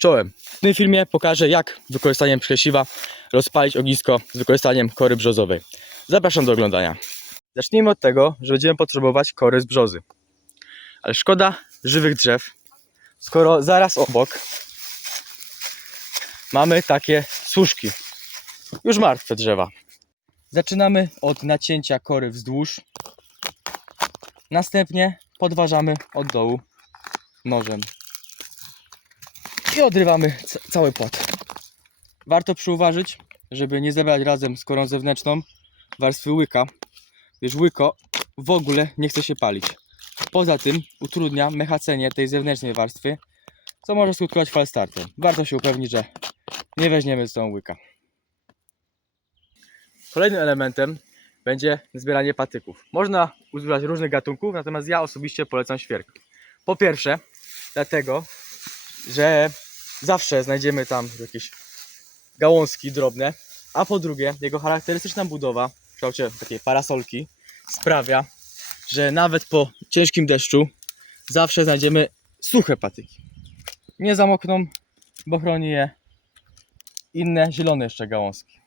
czołem. W tym filmie pokażę jak wykorzystaniem krzesiwa rozpalić ognisko z wykorzystaniem kory brzozowej. Zapraszam do oglądania. Zacznijmy od tego, że będziemy potrzebować kory z brzozy. Ale szkoda żywych drzew, skoro zaraz obok mamy takie służki. Już martwe drzewa. Zaczynamy od nacięcia kory wzdłuż. Następnie podważamy od dołu nożem. I odrywamy ca- cały płat. Warto przyuważyć, żeby nie zebrać razem z korą zewnętrzną warstwy łyka, gdyż łyko w ogóle nie chce się palić. Poza tym utrudnia mechacenie tej zewnętrznej warstwy, co może skutkować falstartem. Warto się upewnić, że nie weźmiemy z tą łyka. Kolejnym elementem będzie zbieranie patyków. Można używać różnych gatunków, natomiast ja osobiście polecam świerk. Po pierwsze, dlatego, że zawsze znajdziemy tam jakieś gałązki drobne, a po drugie, jego charakterystyczna budowa w kształcie takiej parasolki sprawia, że nawet po ciężkim deszczu zawsze znajdziemy suche patyki. Nie zamokną, bo chroni je inne zielone jeszcze gałązki.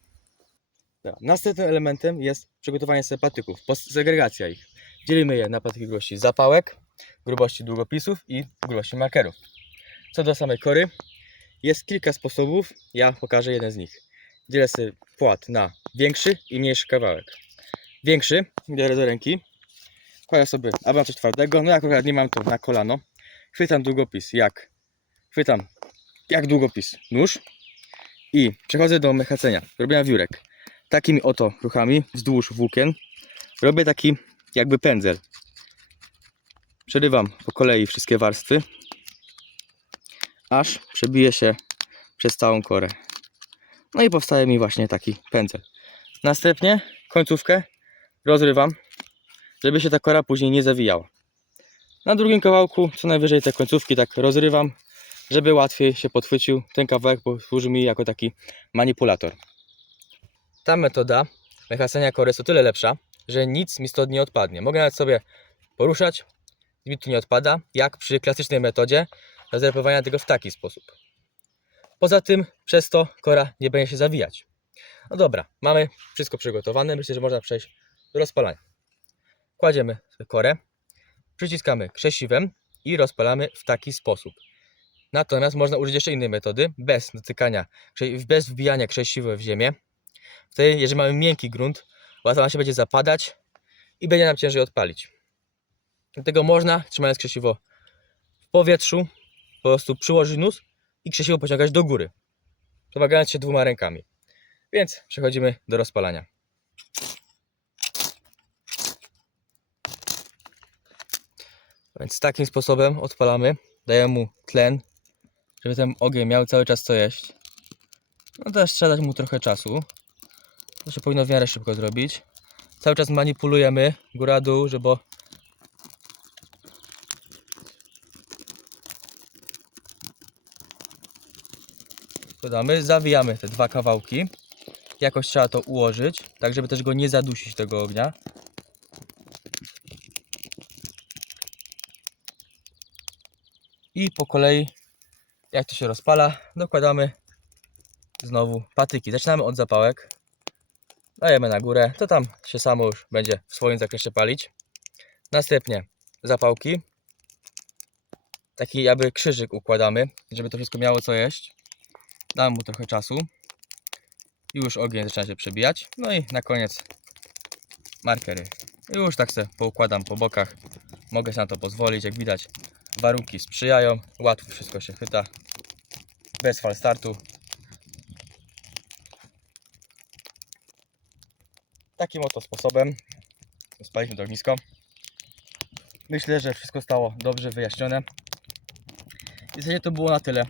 Następnym elementem jest przygotowanie sobie patyków, segregacja ich. Dzielimy je na patyki grubości zapałek, grubości długopisów i grubości markerów. Co do samej kory, jest kilka sposobów, ja pokażę jeden z nich. Dzielę sobie płat na większy i mniejszy kawałek. Większy biorę do ręki, kładę sobie albo na coś twardego, no jak akurat nie mam to na kolano, chwytam długopis jak, chwytam jak długopis nóż i przechodzę do mechacenia, robienia wiórek. Takimi oto ruchami wzdłuż włókien robię taki jakby pędzel. Przerywam po kolei wszystkie warstwy, aż przebije się przez całą korę. No i powstaje mi właśnie taki pędzel. Następnie końcówkę rozrywam, żeby się ta kora później nie zawijała. Na drugim kawałku co najwyżej te końcówki tak rozrywam, żeby łatwiej się podchwycił ten kawałek, bo służy mi jako taki manipulator. Ta metoda mechacenia kory jest o tyle lepsza, że nic mi stąd nie odpadnie. Mogę nawet sobie poruszać, nic mi tu nie odpada, jak przy klasycznej metodzie rozrypowania tego w taki sposób. Poza tym przez to kora nie będzie się zawijać. No dobra, mamy wszystko przygotowane, myślę, że można przejść do rozpalania. Kładziemy korę, przyciskamy krzesiwem i rozpalamy w taki sposób. Natomiast można użyć jeszcze innej metody, bez dotykania, bez wbijania krzesiwa w ziemię. Wtedy, jeżeli mamy miękki grunt, łatwo nam się będzie zapadać i będzie nam ciężej odpalić. Dlatego można, trzymając krzesiwo w powietrzu, po prostu przyłożyć nóż i krzesiwo pociągać do góry, pomagając się dwoma rękami. Więc przechodzimy do rozpalania. Więc takim sposobem odpalamy, dajemy mu tlen, żeby ten ogień miał cały czas co jeść. No też trzeba dać mu trochę czasu. To się powinno w miarę szybko zrobić. Cały czas manipulujemy góra-dół, żeby Dodamy, zawijamy te dwa kawałki. Jakoś trzeba to ułożyć, tak żeby też go nie zadusić tego ognia. I po kolei, jak to się rozpala, dokładamy znowu patyki. Zaczynamy od zapałek. Dajemy na górę, to tam się samo już będzie w swoim zakresie palić. Następnie zapałki. Taki jakby krzyżyk układamy, żeby to wszystko miało co jeść. Dam mu trochę czasu. I już ogień zaczyna się przebijać. No i na koniec markery. Już tak se poukładam po bokach. Mogę sobie na to pozwolić. Jak widać warunki sprzyjają. Łatwo wszystko się chyta. Bez fal startu. Takim oto sposobem spaliśmy to ognisko. Myślę, że wszystko stało dobrze wyjaśnione. I w zasadzie to było na tyle.